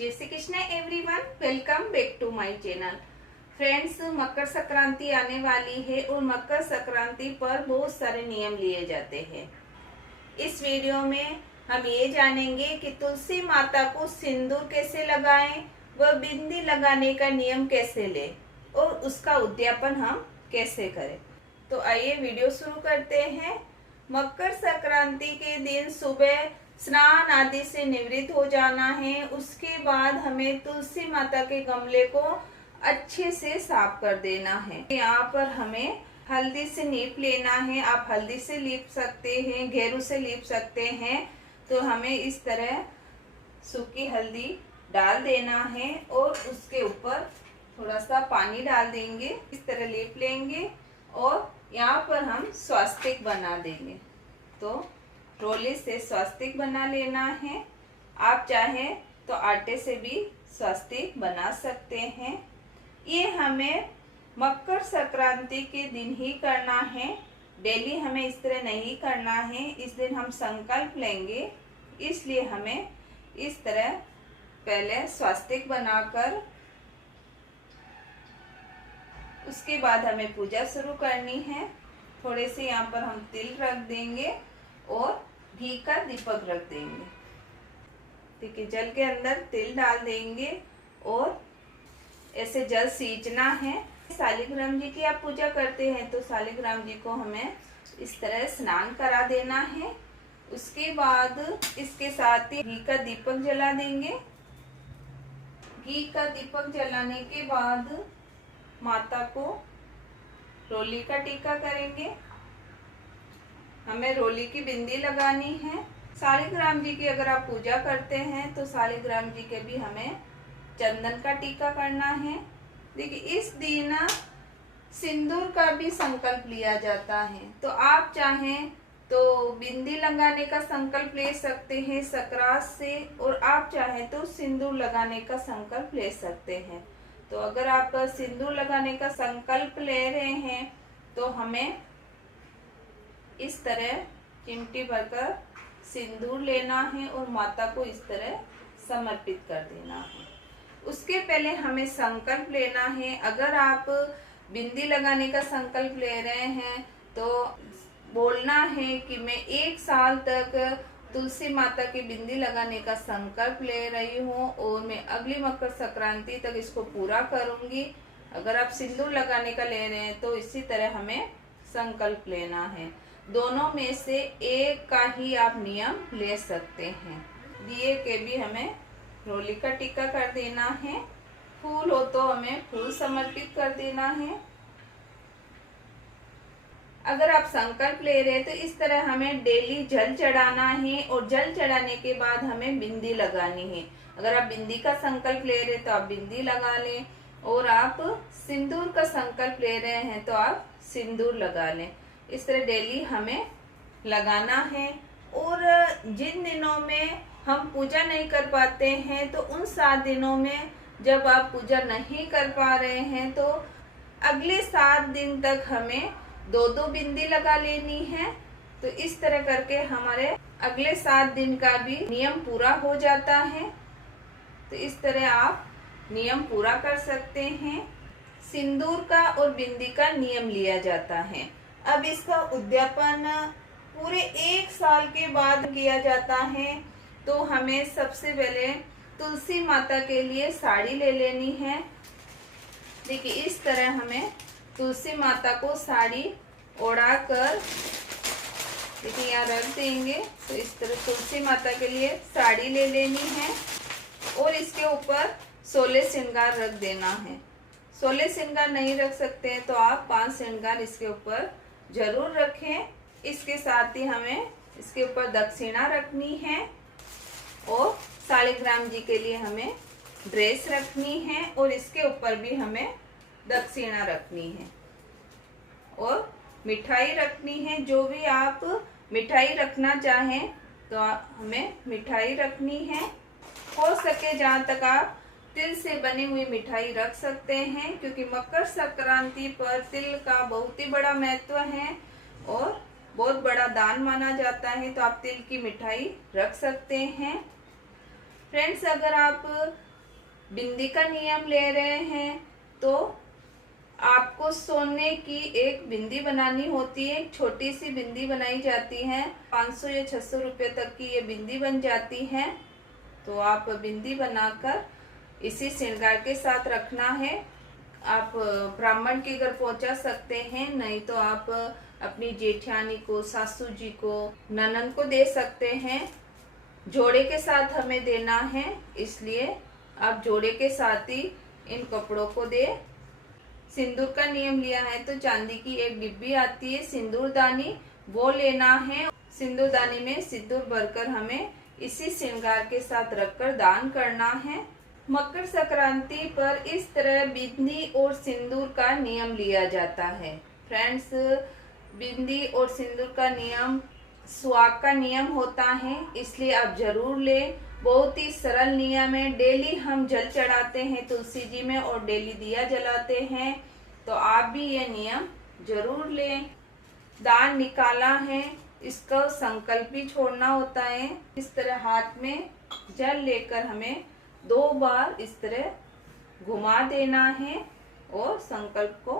जय Shri Krishna everyone, welcome back to my channel. Friends, Makar Sankranti आने वाली है और मकर संक्रांति पर बहुत सारे नियम लिए जाते हैं। इस वीडियो में हम ये जानेंगे कि तुलसी माता को सिंदूर कैसे लगाएं, व बिंदी लगाने का नियम कैसे लें और उसका उद्यापन हम कैसे करें। तो आइए वीडियो शुरू करते हैं। मकर संक्रांति के दिन सुबह स्नान आदि से निवृत्त हो जाना है। उसके बाद हमें तुलसी माता के गमले को अच्छे से साफ कर देना है। यहाँ पर हमें हल्दी से लीप लेना है। आप हल्दी से लीप सकते हैं, घेरू से लीप सकते हैं। तो हमें इस तरह सूखी हल्दी डाल देना है और उसके ऊपर थोड़ा सा पानी डाल देंगे। इस तरह लीप लेंगे और यहाँ पर हम स्वास्तिक बना देंगे। तो रोले से स्वास्तिक बना लेना है। आप चाहें तो आटे से भी स्वास्तिक बना सकते हैं। ये हमें मकर संक्रांति के दिन ही करना है, डेली हमें इस तरह नहीं करना है। इस दिन हम संकल्प लेंगे, इसलिए हमें इस तरह पहले स्वास्तिक बनाकर उसके बाद हमें पूजा शुरू करनी है। थोड़े से यहाँ पर हम तिल रख देंगे और घी का दीपक रख देंगे। ठीक है, जल के अंदर तिल डाल देंगे और ऐसे जल सींचना है। शालिग्राम जी की आप पूजा करते हैं तो शालिग्राम जी को हमें इस तरह स्नान करा देना है। उसके बाद इसके साथ ही घी का दीपक जला देंगे। घी का दीपक जलाने के बाद माता को रोली का टीका करेंगे। हमें रोली की बिंदी लगानी है। शालिग्राम जी की अगर आप पूजा करते हैं तो शालिग्राम जी के भी हमें चंदन का टीका करना है। देखिए, इस दिन सिंदूर का भी संकल्प लिया जाता है। तो आप चाहें तो बिंदी लगाने का संकल्प ले सकते हैं सकरात से, और आप चाहें तो सिंदूर लगाने का संकल्प ले सकते हैं। तो अगर आप सिंदूर लगाने का संकल्प ले रहे हैं तो हमें इस तरह चिमटी भरकर सिंदूर लेना है और माता को इस तरह समर्पित कर देना है। उसके पहले हमें संकल्प लेना है। अगर आप बिंदी लगाने का संकल्प ले रहे हैं तो बोलना है कि मैं 1 साल तक तुलसी माता की बिंदी लगाने का संकल्प ले रही हूँ और मैं अगली मकर संक्रांति तक इसको पूरा करूंगी। अगर आप सिंदूर लगाने का ले रहे हैं तो इसी तरह हमें संकल्प लेना है। दोनों में से एक का ही आप नियम ले सकते हैं। दिए के भी हमें रोली का टीका कर देना है। फूल हो तो हमें फूल समर्पित कर देना है। अगर आप संकल्प ले रहे हैं तो इस तरह हमें डेली जल चढ़ाना है और जल चढ़ाने के बाद हमें बिंदी लगानी है। अगर आप बिंदी का संकल्प ले रहे हैं तो आप बिंदी लगा लें, और आप सिंदूर का संकल्प ले रहे हैं तो आप सिंदूर लगा लें। इस तरह डेली हमें लगाना है। और जिन दिनों में हम पूजा नहीं कर पाते हैं तो उन 7 दिनों में जब आप पूजा नहीं कर पा रहे हैं तो अगले 7 दिन तक हमें 2-2 बिंदी लगा लेनी है। तो इस तरह करके हमारे अगले 7 दिन का भी नियम पूरा हो जाता है। तो इस तरह आप नियम पूरा कर सकते हैं। सिंदूर का और बिंदी का नियम लिया जाता है। अब इसका उद्यापन पूरे 1 साल के बाद किया जाता है। तो हमें सबसे पहले तुलसी माता के लिए साड़ी ले लेनी है। देखिए, इस तरह हमें तुलसी माता को साड़ी ओढ़ा कर देखिए यहाँ रख देंगे। तो इस तरह तुलसी माता के लिए साड़ी ले लेनी है और इसके ऊपर 16 श्रृंगार रख देना है। 16 श्रृंगार नहीं रख सकते हैं तो आप 5 श्रृंगार इसके ऊपर जरूर रखें। इसके साथ ही हमें इसके ऊपर दक्षिणा रखनी है और शालिग्राम जी के लिए हमें ड्रेस रखनी है और इसके ऊपर भी हमें दक्षिणा रखनी है और मिठाई रखनी है। जो भी आप मिठाई रखना चाहें तो हमें मिठाई रखनी है। हो सके जहाँ तक आप तिल से बनी हुई मिठाई रख सकते हैं, क्योंकि मकर संक्रांति पर तिल का बहुत ही बड़ा महत्व है और बहुत बड़ा दान माना जाता है। तो आप तिल की मिठाई रख सकते हैं। फ्रेंड्स, अगर आप बिंदी का नियम ले रहे हैं तो आपको सोने की एक बिंदी बनानी होती है। एक छोटी सी बिंदी बनाई जाती है, 500 या 600 रुपये तक की ये बिंदी बन जाती है। तो आप बिंदी बनाकर इसी श्रृंगार के साथ रखना है। आप ब्राह्मण के घर पहुंचा सकते हैं, नहीं तो आप अपनी जेठानी को, सासू जी को, ननद को दे सकते हैं। जोड़े के साथ हमें देना है, इसलिए आप जोड़े के साथ ही इन कपड़ों को दे। सिंदूर का नियम लिया है तो चांदी की एक डिब्बी आती है सिंदूरदानी, वो लेना है। सिंदूरदानी में सिंदूर भरकर हमें इसी श्रृंगार के साथ रखकर दान करना है। मकर संक्रांति पर इस तरह बिंदी और सिंदूर का नियम लिया जाता है। फ्रेंड्स, बिंदी और सिंदूर का नियम सुहाग का नियम होता है, इसलिए आप जरूर लें। बहुत ही सरल नियम है। डेली हम जल चढ़ाते हैं तुलसी जी में और डेली दिया जलाते हैं, तो आप भी ये नियम जरूर लें। दान निकाला है, इसका संकल्प भी छोड़ना होता है। इस तरह हाथ में जल लेकर हमें 2 बार इस तरह घुमा देना है और संकल्प को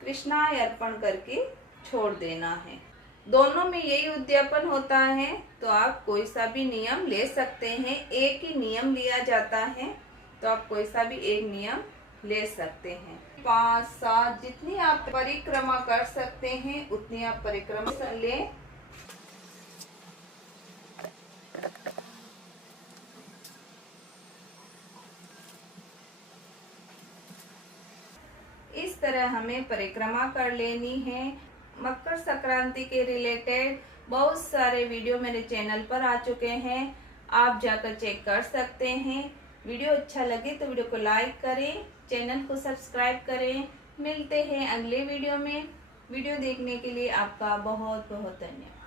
कृष्णाय अर्पण करके छोड़ देना है। दोनों में यही उद्यापन होता है, तो आप कोई सा भी नियम ले सकते हैं। एक ही नियम लिया जाता है, तो आप कोई सा भी एक नियम ले सकते हैं। 5, 7 जितनी आप परिक्रमा कर सकते हैं उतनी आप परिक्रमा लें। इस तरह हमें परिक्रमा कर लेनी है। मकर संक्रांति के रिलेटेड बहुत सारे वीडियो मेरे चैनल पर आ चुके हैं, आप जाकर चेक कर सकते हैं। वीडियो अच्छा लगे तो वीडियो को लाइक करें, चैनल को सब्सक्राइब करें। मिलते हैं अगले वीडियो में। वीडियो देखने के लिए आपका बहुत बहुत धन्यवाद।